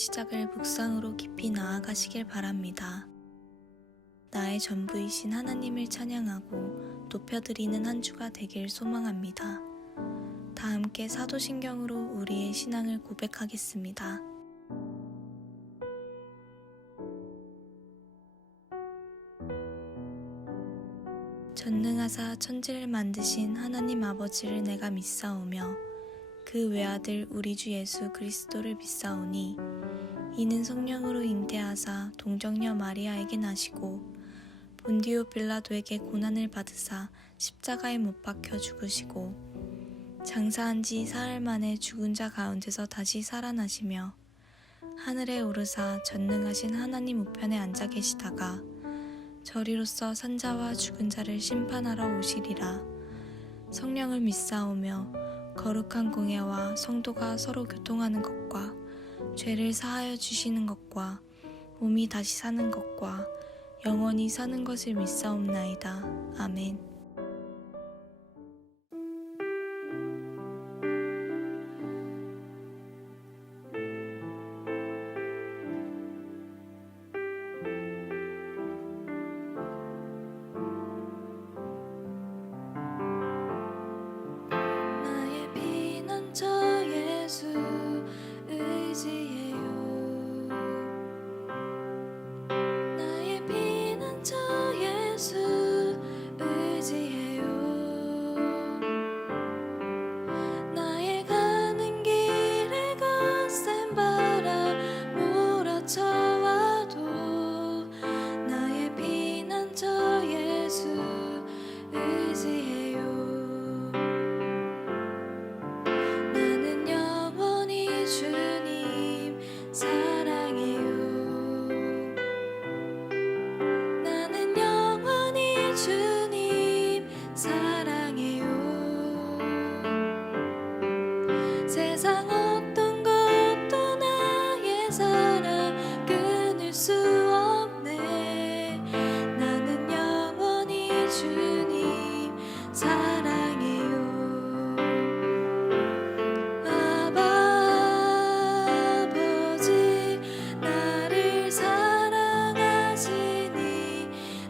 시작을 묵상으로 깊이 나아가시길 바랍니다. 나의 전부이신 하나님을 찬양하고 높여드리는 한 주가 되길 소망합니다. 다 함께 사도신경으로 우리의 신앙을 고백하겠습니다. 전능하사 천지를 만드신 하나님 아버지를 내가 믿사오며 그 외아들 우리 주 예수 그리스도를 믿사오니 이는 성령으로 잉태하사 동정녀 마리아에게 나시고 본디오 빌라도에게 고난을 받으사 십자가에 못 박혀 죽으시고 장사한 지 사흘 만에 죽은 자 가운데서 다시 살아나시며 하늘에 오르사 전능하신 하나님 우편에 앉아 계시다가 저리로서 산자와 죽은 자를 심판하러 오시리라. 성령을 믿사오며 거룩한 공예와 성도가 서로 교통하는 것과 죄를 사하여 주시는 것과 몸이 다시 사는 것과 영원히 사는 것을 믿사옵나이다. 아멘. 나의 피난처 예수 의지해요. 나의 피난처 예수 의지해요. 나의 가는 길에 거센 바람 몰아쳐와도 나의 피난처 예수 의지해요. 나는 영원히 주님 사랑해요. 나는 영원히 주님 사랑해요. 세상 어떤 것도 나의 사랑 끊을 수 없네. 나는 영원히 주님 사랑해요. 아버지 나를 사랑하시니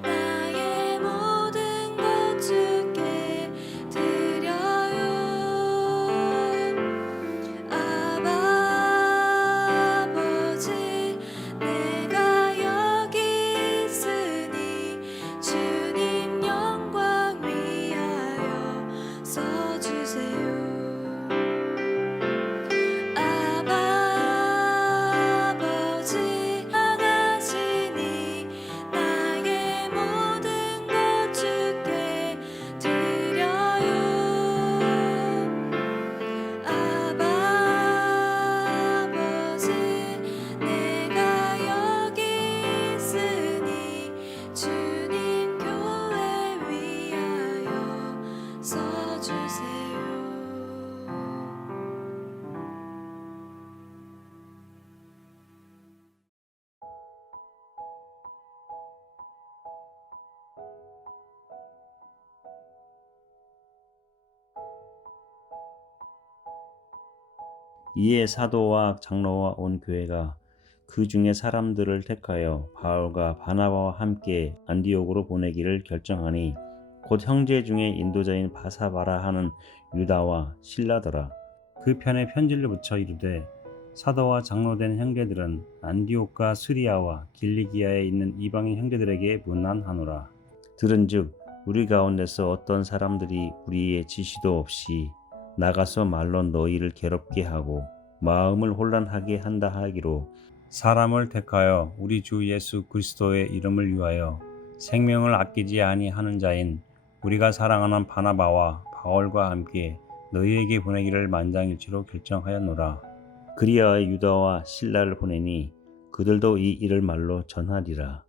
나의 모든 것 주께 드려요. 아버지 내가 여기 있으니 주님 영광 위하여 써주세요. 아버지 사랑하시니 나의 모든 것 주께 드려요. 아버지 내가 여기 있으니 주님 교회 위하여 써주세요. 이에 사도와 장로와 온 교회가 그 중에 사람들을 택하여 바울과 바나바와 함께 안디옥으로 보내기를 결정하니 곧 형제 중에 인도자인 바사바라 하는 유다와 실라더라. 그 편에 편지를 붙여 이르되 사도와 장로된 형제들은 안디옥과 스리아와 길리기아에 있는 이방인 형제들에게 문안하노라. 들은즉 우리 가운데서 어떤 사람들이 우리의 지시도 없이 나가서 말로 너희를 괴롭게 하고 마음을 혼란하게 한다 하기로 사람을 택하여 우리 주 예수 그리스도의 이름을 위하여 생명을 아끼지 아니하는 자인 우리가 사랑하는 바나바와 바울과 함께 너희에게 보내기를 만장일치로 결정하였노라. 그리하여 유다와 실라를 보내니 그들도 이 일을 말로 전하리라.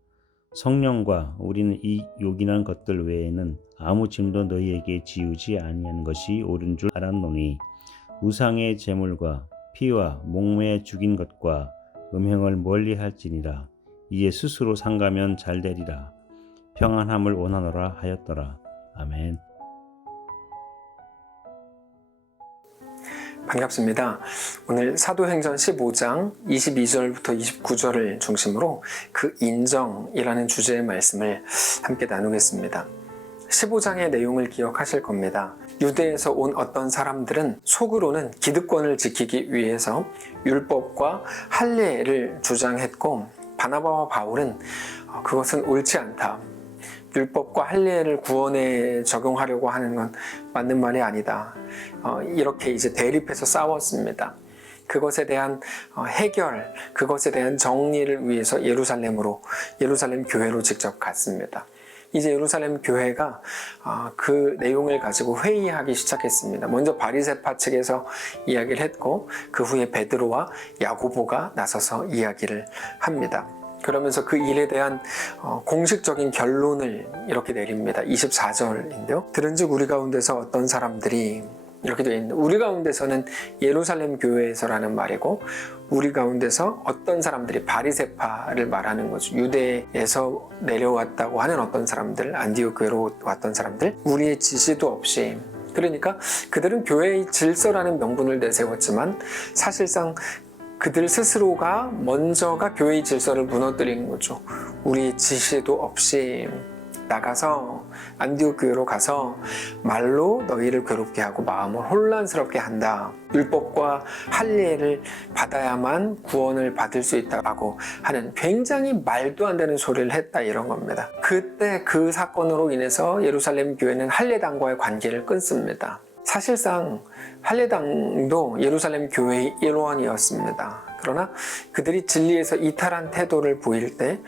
성령과 우리는 이 요긴한 것들 외에는 아무 짐도 너희에게 지우지 아니한 것이 옳은 줄 알았노니 우상의 제물과 피와 목매에 죽인 것과 음행을 멀리할지니라. 이에 스스로 상가면 잘되리라. 평안함을 원하노라 하였더라. 아멘. 반갑습니다. 오늘 사도행전 15장 22절부터 29절을 중심으로 그 인정이라는 주제의 말씀을 함께 나누겠습니다. 15장의 내용을 기억하실 겁니다. 유대에서 온 어떤 사람들은 속으로는 기득권을 지키기 위해서 율법과 할례를 주장했고, 바나바와 바울은 그것은 옳지 않다. 율법과 할례를 구원에 적용하려고 하는 건 맞는 말이 아니다. 이렇게 이제 대립해서 싸웠습니다. 그것에 대한 해결, 그것에 대한 정리를 위해서 예루살렘 교회로 직접 갔습니다. 이제 예루살렘 교회가 그 내용을 가지고 회의하기 시작했습니다. 먼저 바리새파 측에서 이야기를 했고, 그 후에 베드로와 야고보가 나서서 이야기를 합니다. 그러면서 그 일에 대한 공식적인 결론을 이렇게 내립니다. 24절인데요. 들은즉 우리 가운데서 어떤 사람들이, 이렇게 되어 있는데, 우리 가운데서는 예루살렘 교회에서라는 말이고, 우리 가운데서 어떤 사람들이, 바리새파를 말하는 거죠. 유대에서 내려왔다고 하는 어떤 사람들, 안디옥 교회로 왔던 사람들, 우리의 지시도 없이, 그러니까 그들은 교회의 질서라는 명분을 내세웠지만 사실상 그들 스스로가 먼저가 교회의 질서를 무너뜨린 거죠. 우리의 지시도 없이 나가서 안디옥 교회로 가서 말로 너희를 괴롭게 하고 마음을 혼란스럽게 한다. 율법과 할례를 받아야만 구원을 받을 수 있다라고 하는 굉장히 말도 안 되는 소리를 했다, 이런 겁니다. 그때 그 사건으로 인해서 예루살렘 교회는 할례당과의 관계를 끊습니다. 사실상 할례당도 예루살렘 교회의 일원이었습니다. 그러나 그들이 진리에서 이탈한 태도를 보일 때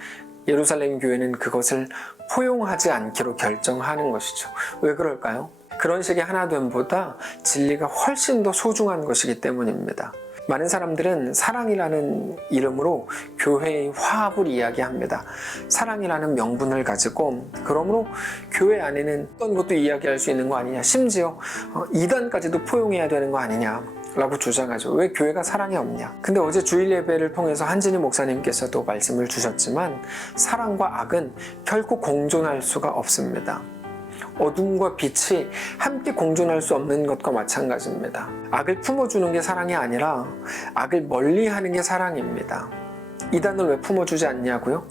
예루살렘 교회는 그것을 포용하지 않기로 결정하는 것이죠. 왜 그럴까요? 그런 식의 하나됨보다 진리가 훨씬 더 소중한 것이기 때문입니다. 많은 사람들은 사랑이라는 이름으로 교회의 화합을 이야기합니다. 사랑이라는 명분을 가지고, 그러므로 교회 안에는 어떤 것도 이야기할 수 있는 거 아니냐, 심지어 이단까지도 포용해야 되는 거 아니냐 라고 주장하죠. 왜 교회가 사랑이 없냐? 근데 어제 주일 예배를 통해서 한진희 목사님께서도 말씀을 주셨지만, 사랑과 악은 결코 공존할 수가 없습니다. 어둠과 빛이 함께 공존할 수 없는 것과 마찬가지입니다. 악을 품어주는 게 사랑이 아니라 악을 멀리하는 게 사랑입니다. 이단을 왜 품어주지 않냐고요?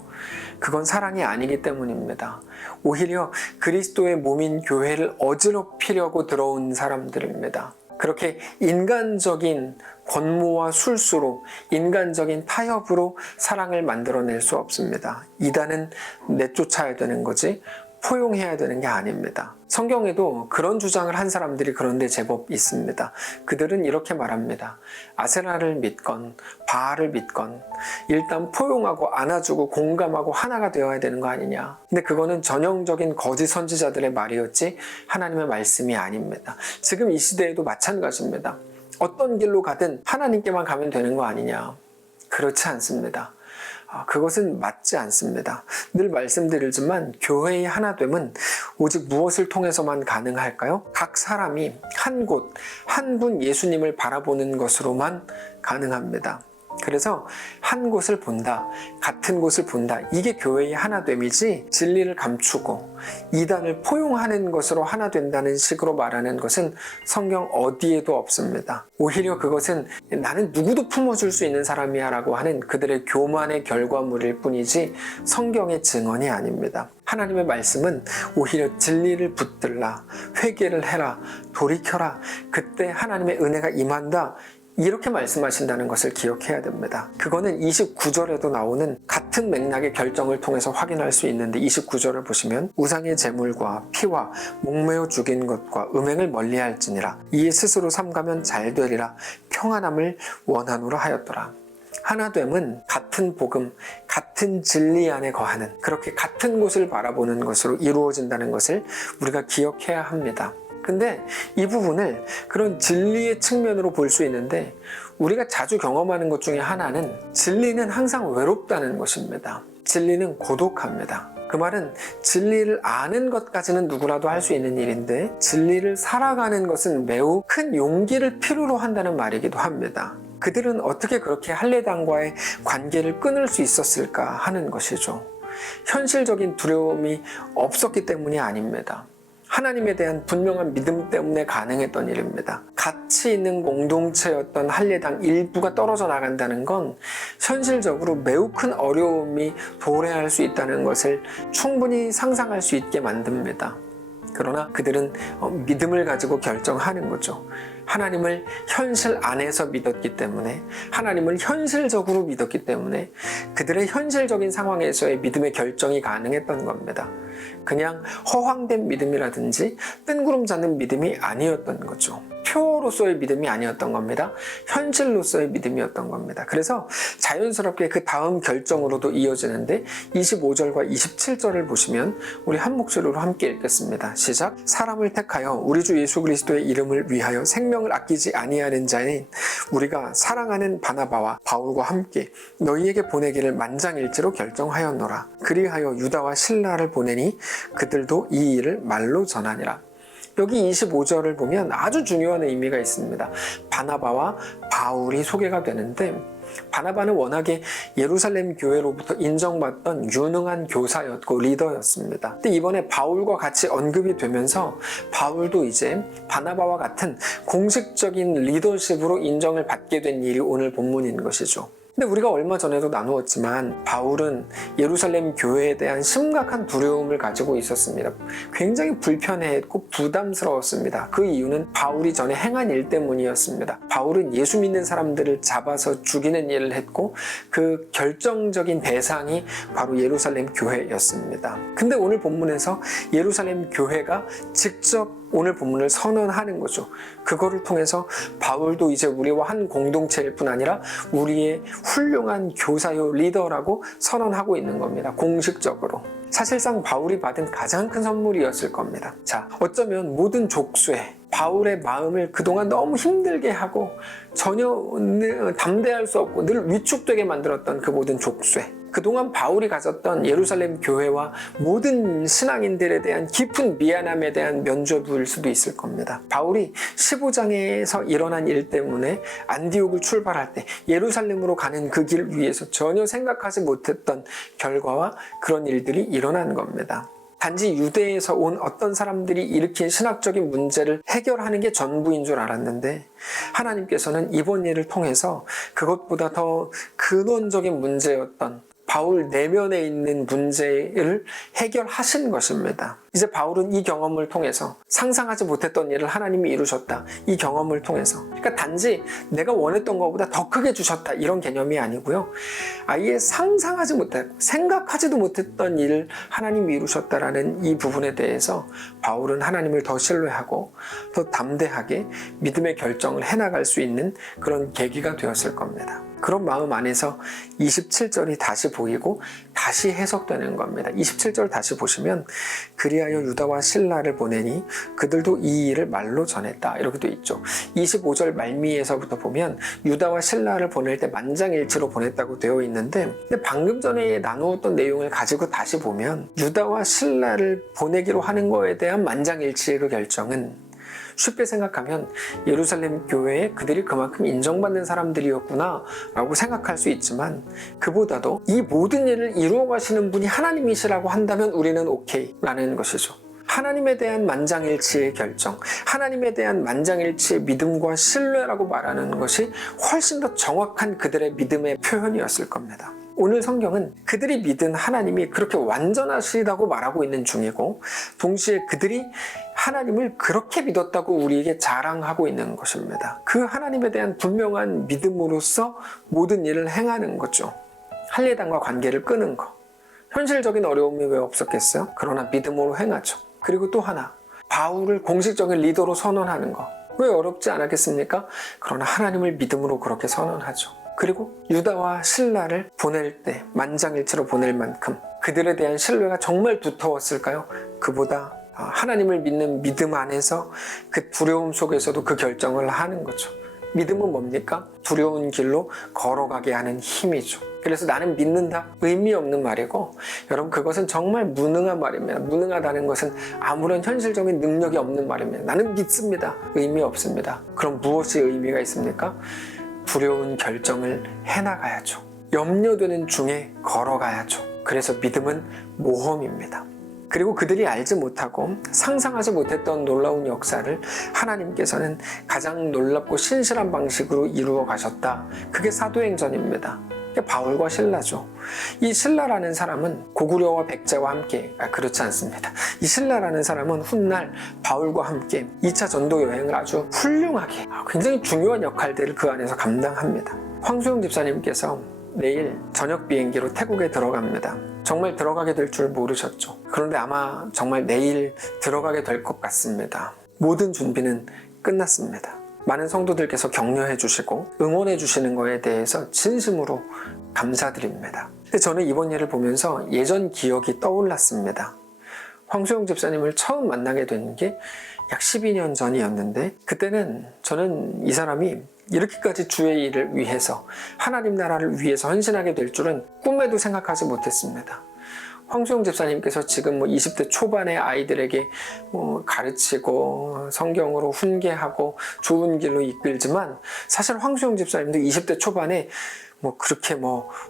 그건 사랑이 아니기 때문입니다. 오히려 그리스도의 몸인 교회를 어지럽히려고 들어온 사람들입니다. 그렇게 인간적인 권모와 술수로, 인간적인 타협으로 사랑을 만들어낼 수 없습니다. 이단은 내쫓아야 되는 거지 포용해야 되는 게 아닙니다. 성경에도 그런 주장을 한 사람들이 그런데 제법 있습니다. 그들은 이렇게 말합니다. 아세라를 믿건 바알을 믿건 일단 포용하고 안아주고 공감하고 하나가 되어야 되는 거 아니냐. 근데 그거는 전형적인 거짓 선지자들의 말이었지 하나님의 말씀이 아닙니다. 지금 이 시대에도 마찬가지입니다. 어떤 길로 가든 하나님께만 가면 되는 거 아니냐. 그렇지 않습니다. 그것은 맞지 않습니다. 늘 말씀드리지만 교회의 하나됨은 오직 무엇을 통해서만 가능할까요? 각 사람이 한 곳, 한 분 예수님을 바라보는 것으로만 가능합니다. 그래서 한 곳을 본다, 같은 곳을 본다, 이게 교회의 하나됨이지, 진리를 감추고 이단을 포용하는 것으로 하나 된다는 식으로 말하는 것은 성경 어디에도 없습니다. 오히려 그것은 나는 누구도 품어줄 수 있는 사람이야 라고 하는 그들의 교만의 결과물일 뿐이지 성경의 증언이 아닙니다. 하나님의 말씀은 오히려 진리를 붙들라, 회개를 해라, 돌이켜라, 그때 하나님의 은혜가 임한다, 이렇게 말씀하신다는 것을 기억해야 됩니다. 그거는 29절에도 나오는 같은 맥락의 결정을 통해서 확인할 수 있는데, 29절을 보시면 우상의 제물과 피와 목매어 죽인 것과 음행을 멀리할지니라, 이에 스스로 삼가면 잘되리라, 평안함을 원하노라 하였더라. 하나됨은 같은 복음, 같은 진리 안에 거하는, 그렇게 같은 곳을 바라보는 것으로 이루어진다는 것을 우리가 기억해야 합니다. 근데 이 부분을 그런 진리의 측면으로 볼 수 있는데, 우리가 자주 경험하는 것 중에 하나는 진리는 항상 외롭다는 것입니다. 진리는 고독합니다. 그 말은 진리를 아는 것까지는 누구라도 할 수 있는 일인데, 진리를 살아가는 것은 매우 큰 용기를 필요로 한다는 말이기도 합니다. 그들은 어떻게 그렇게 할례당과의 관계를 끊을 수 있었을까 하는 것이죠. 현실적인 두려움이 없었기 때문이 아닙니다. 하나님에 대한 분명한 믿음 때문에 가능했던 일입니다. 가치 있는 공동체였던 할례당 일부가 떨어져 나간다는 건 현실적으로 매우 큰 어려움이 도래할 수 있다는 것을 충분히 상상할 수 있게 만듭니다. 그러나 그들은 믿음을 가지고 결정하는 거죠. 하나님을 현실 안에서 믿었기 때문에, 하나님을 현실적으로 믿었기 때문에 그들의 현실적인 상황에서의 믿음의 결정이 가능했던 겁니다. 그냥 허황된 믿음이라든지 뜬구름 잡는 믿음이 아니었던 거죠. 표로서의 믿음이 아니었던 겁니다. 현실로서의 믿음이었던 겁니다. 그래서 자연스럽게 그 다음 결정으로도 이어지는데 25절과 27절을 보시면 우리 한 목소리로 함께 읽겠습니다. 시작. 사람을 택하여 우리 주 예수 그리스도의 이름을 위하여 생명을 아끼지 아니하는 자인 우리가 사랑하는 바나바와 바울과 함께 너희에게 보내기를 만장일치로 결정하였노라. 그리하여 유다와 실라를 보내니 그들도 이 일을 말로 전하니라. 여기 25절을 보면 아주 중요한 의미가 있습니다. 바나바와 바울이 소개가 되는데, 바나바는 워낙에 예루살렘 교회로부터 인정받던 유능한 교사였고 리더였습니다. 근데 이번에 바울과 같이 언급이 되면서 바울도 이제 바나바와 같은 공식적인 리더십으로 인정을 받게 된 일이 오늘 본문인 것이죠. 근데 우리가 얼마 전에도 나누었지만 바울은 예루살렘 교회에 대한 심각한 두려움을 가지고 있었습니다. 굉장히 불편해했고 부담스러웠습니다. 그 이유는 바울이 전에 행한 일 때문이었습니다. 바울은 예수 믿는 사람들을 잡아서 죽이는 일을 했고 그 결정적인 대상이 바로 예루살렘 교회였습니다. 근데 오늘 본문에서 예루살렘 교회가 직접 오늘 본문을 선언하는 거죠. 그거를 통해서 바울도 이제 우리와 한 공동체일 뿐 아니라 우리의 훌륭한 교사요 리더라고 선언하고 있는 겁니다. 공식적으로. 사실상 바울이 받은 가장 큰 선물이었을 겁니다. 자, 어쩌면 모든 족쇄, 바울의 마음을 그동안 너무 힘들게 하고 전혀 담대할 수 없고 늘 위축되게 만들었던 그 모든 족쇄, 그동안 바울이 가졌던 예루살렘 교회와 모든 신앙인들에 대한 깊은 미안함에 대한 면죄부일 수도 있을 겁니다. 바울이 15장에서 일어난 일 때문에 안디옥을 출발할 때 예루살렘으로 가는 그 길 위에서 전혀 생각하지 못했던 결과와 그런 일들이 일어난 겁니다. 단지 유대에서 온 어떤 사람들이 일으킨 신학적인 문제를 해결하는 게 전부인 줄 알았는데 하나님께서는 이번 일을 통해서 그것보다 더 근원적인 문제였던 바울 내면에 있는 문제를 해결하신 것입니다. 이제 바울은 이 경험을 통해서 상상하지 못했던 일을 하나님이 이루셨다. 이 경험을 통해서. 그러니까 단지 내가 원했던 것보다 더 크게 주셨다. 이런 개념이 아니고요. 아예 상상하지 못했고 생각하지도 못했던 일을 하나님이 이루셨다라는 이 부분에 대해서 바울은 하나님을 더 신뢰하고 더 담대하게 믿음의 결정을 해나갈 수 있는 그런 계기가 되었을 겁니다. 그런 마음 안에서 27절이 다시 보이고 다시 해석되는 겁니다. 27절 다시 보시면 그리하여 유다와 실라를 보내니 그들도 이 일을 말로 전했다. 이렇게 돼 있죠. 25절 말미에서부터 보면 유다와 실라를 보낼 때 만장일치로 보냈다고 되어 있는데 근데 방금 전에 나누었던 내용을 가지고 다시 보면 유다와 실라를 보내기로 하는 거에 대한 만장일치의 그 결정은 쉽게 생각하면 예루살렘 교회에 그들이 그만큼 인정받는 사람들이었구나 라고 생각할 수 있지만 그보다도 이 모든 일을 이루어 가시는 분이 하나님이시라고 한다면 우리는 오케이 라는 것이죠. 하나님에 대한 만장일치의 결정, 하나님에 대한 만장일치의 믿음과 신뢰라고 말하는 것이 훨씬 더 정확한 그들의 믿음의 표현이었을 겁니다. 오늘 성경은 그들이 믿은 하나님이 그렇게 완전하시다고 말하고 있는 중이고 동시에 그들이 하나님을 그렇게 믿었다고 우리에게 자랑하고 있는 것입니다. 그 하나님에 대한 분명한 믿음으로써 모든 일을 행하는 거죠. 할례당과 관계를 끄는 거. 현실적인 어려움이 왜 없었겠어요? 그러나 믿음으로 행하죠. 그리고 또 하나, 바울을 공식적인 리더로 선언하는 거. 왜 어렵지 않았겠습니까? 그러나 하나님을 믿음으로 그렇게 선언하죠. 그리고 유다와 실라를 보낼 때 만장일치로 보낼 만큼 그들에 대한 신뢰가 정말 두터웠을까요? 그보다 하나님을 믿는 믿음 안에서 그 두려움 속에서도 그 결정을 하는 거죠. 믿음은 뭡니까? 두려운 길로 걸어가게 하는 힘이죠. 그래서 나는 믿는다? 의미 없는 말이고 여러분 그것은 정말 무능한 말입니다. 무능하다는 것은 아무런 현실적인 능력이 없는 말입니다. 나는 믿습니다. 의미 없습니다. 그럼 무엇이 의미가 있습니까? 두려운 결정을 해나가야죠. 염려되는 중에 걸어가야죠. 그래서 믿음은 모험입니다. 그리고 그들이 알지 못하고 상상하지 못했던 놀라운 역사를 하나님께서는 가장 놀랍고 신실한 방식으로 이루어 가셨다. 그게 사도행전입니다. 바울과 신라죠. 이 신라라는 사람은 고구려와 백제와 함께, 그렇지 않습니다. 이 신라라는 사람은 훗날 바울과 함께 2차 전도 여행을 아주 훌륭하게, 굉장히 중요한 역할들을 그 안에서 감당합니다. 황수영 집사님께서 내일 저녁 비행기로 태국에 들어갑니다. 정말 들어가게 될 줄 모르셨죠. 그런데 아마 정말 내일 들어가게 될 것 같습니다. 모든 준비는 끝났습니다. 많은 성도들께서 격려해 주시고 응원해 주시는 거에 대해서 진심으로 감사드립니다. 근데 저는 이번 일을 보면서 예전 기억이 떠올랐습니다. 황수영 집사님을 처음 만나게 된 게 약 12년 전이었는데, 그때는 저는 이 사람이 이렇게까지 주의 일을 위해서, 하나님 나라를 위해서 헌신하게 될 줄은 꿈에도 생각하지 못했습니다. 황수영 집사님께서 지금 20대 초반의 아이들에게 가르치고 성경으로 훈계하고 좋은 길로 이끌지만, 사실 황수영 집사님도 20대 초반에 그렇게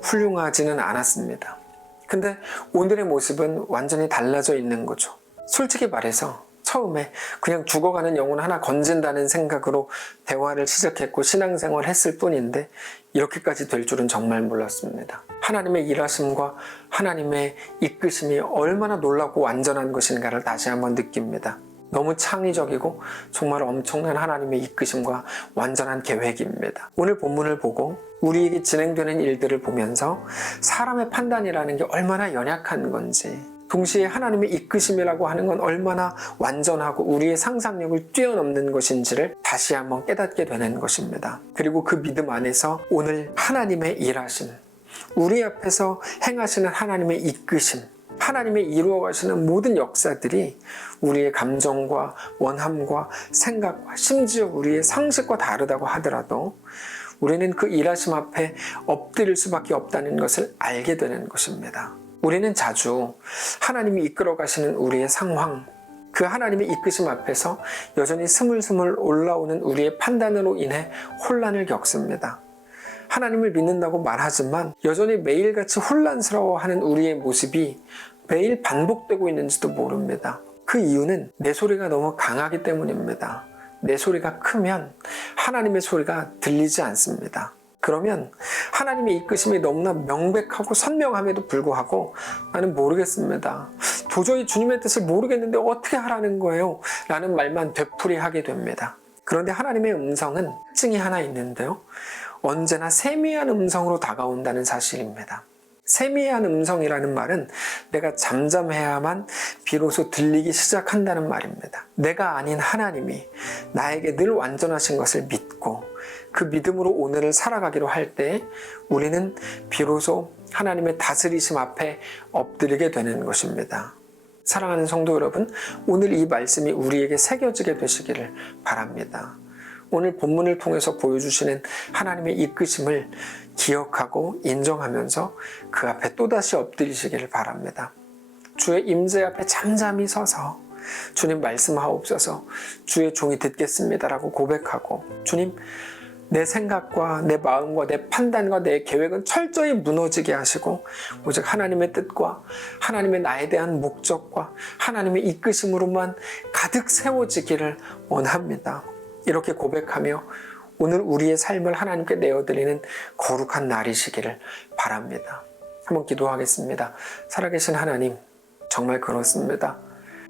훌륭하지는 않았습니다. 근데 오늘의 모습은 완전히 달라져 있는 거죠. 솔직히 말해서 처음에 그냥 죽어가는 영혼 하나 건진다는 생각으로 대화를 시작했고 신앙생활을 했을 뿐인데, 이렇게까지 될 줄은 정말 몰랐습니다. 하나님의 일하심과 하나님의 이끄심이 얼마나 놀랍고 완전한 것인가를 다시 한번 느낍니다. 너무 창의적이고 정말 엄청난 하나님의 이끄심과 완전한 계획입니다. 오늘 본문을 보고 우리에게 진행되는 일들을 보면서 사람의 판단이라는 게 얼마나 연약한 건지, 동시에 하나님의 이끄심이라고 하는 건 얼마나 완전하고 우리의 상상력을 뛰어넘는 것인지를 다시 한번 깨닫게 되는 것입니다. 그리고 그 믿음 안에서 오늘 하나님의 일하심, 우리 앞에서 행하시는 하나님의 이끄심, 하나님의 이루어 가시는 모든 역사들이 우리의 감정과 원함과 생각과 심지어 우리의 상식과 다르다고 하더라도 우리는 그 일하심 앞에 엎드릴 수밖에 없다는 것을 알게 되는 것입니다. 우리는 자주 하나님이 이끌어 가시는 우리의 상황, 그 하나님의 이끄심 앞에서 여전히 스물스물 올라오는 우리의 판단으로 인해 혼란을 겪습니다. 하나님을 믿는다고 말하지만 여전히 매일같이 혼란스러워하는 우리의 모습이 매일 반복되고 있는지도 모릅니다. 그 이유는 내 소리가 너무 강하기 때문입니다. 내 소리가 크면 하나님의 소리가 들리지 않습니다. 그러면 하나님의 이끄심이 너무나 명백하고 선명함에도 불구하고 나는 모르겠습니다. 도저히 주님의 뜻을 모르겠는데 어떻게 하라는 거예요? 라는 말만 되풀이하게 됩니다. 그런데 하나님의 음성은 특징이 하나 있는데요. 언제나 세미한 음성으로 다가온다는 사실입니다. 세미한 음성이라는 말은 내가 잠잠해야만 비로소 들리기 시작한다는 말입니다. 내가 아닌 하나님이 나에게 늘 완전하신 것을 믿고 그 믿음으로 오늘을 살아가기로 할 때 우리는 비로소 하나님의 다스리심 앞에 엎드리게 되는 것입니다. 사랑하는 성도 여러분, 오늘 이 말씀이 우리에게 새겨지게 되시기를 바랍니다. 오늘 본문을 통해서 보여주시는 하나님의 이끄심을 기억하고 인정하면서 그 앞에 또다시 엎드리시기를 바랍니다. 주의 임재 앞에 잠잠히 서서 주님 말씀하옵소서, 주의 종이 듣겠습니다라고 고백하고, 주님 내 생각과 내 마음과 내 판단과 내 계획은 철저히 무너지게 하시고 오직 하나님의 뜻과 하나님의 나에 대한 목적과 하나님의 이끄심으로만 가득 세워지기를 원합니다. 이렇게 고백하며 오늘 우리의 삶을 하나님께 내어드리는 거룩한 날이시기를 바랍니다. 한번 기도하겠습니다. 살아계신 하나님, 정말 그렇습니다.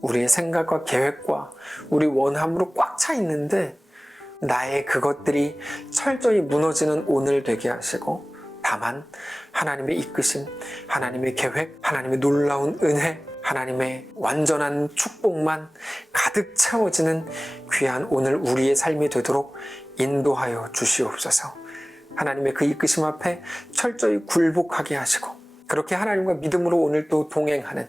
우리의 생각과 계획과 우리 원함으로 꽉 차 있는데 나의 그것들이 철저히 무너지는 오늘 되게 하시고, 다만 하나님의 이끄심, 하나님의 계획, 하나님의 놀라운 은혜, 하나님의 완전한 축복만 가득 채워지는 귀한 오늘 우리의 삶이 되도록 인도하여 주시옵소서. 하나님의 그 이끄심 앞에 철저히 굴복하게 하시고, 그렇게 하나님과 믿음으로 오늘 또 동행하는,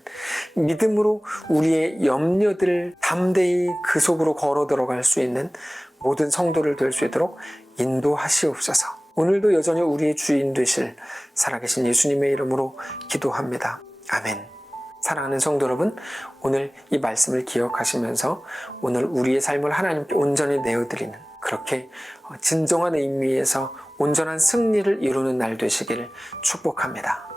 믿음으로 우리의 염려들을 담대히 그 속으로 걸어 들어갈 수 있는 모든 성도를 될 수 있도록 인도하시옵소서. 오늘도 여전히 우리의 주인 되실 살아계신 예수님의 이름으로 기도합니다. 아멘. 사랑하는 성도 여러분, 오늘 이 말씀을 기억하시면서 오늘 우리의 삶을 하나님께 온전히 내어드리는, 그렇게 진정한 의미에서 온전한 승리를 이루는 날 되시기를 축복합니다.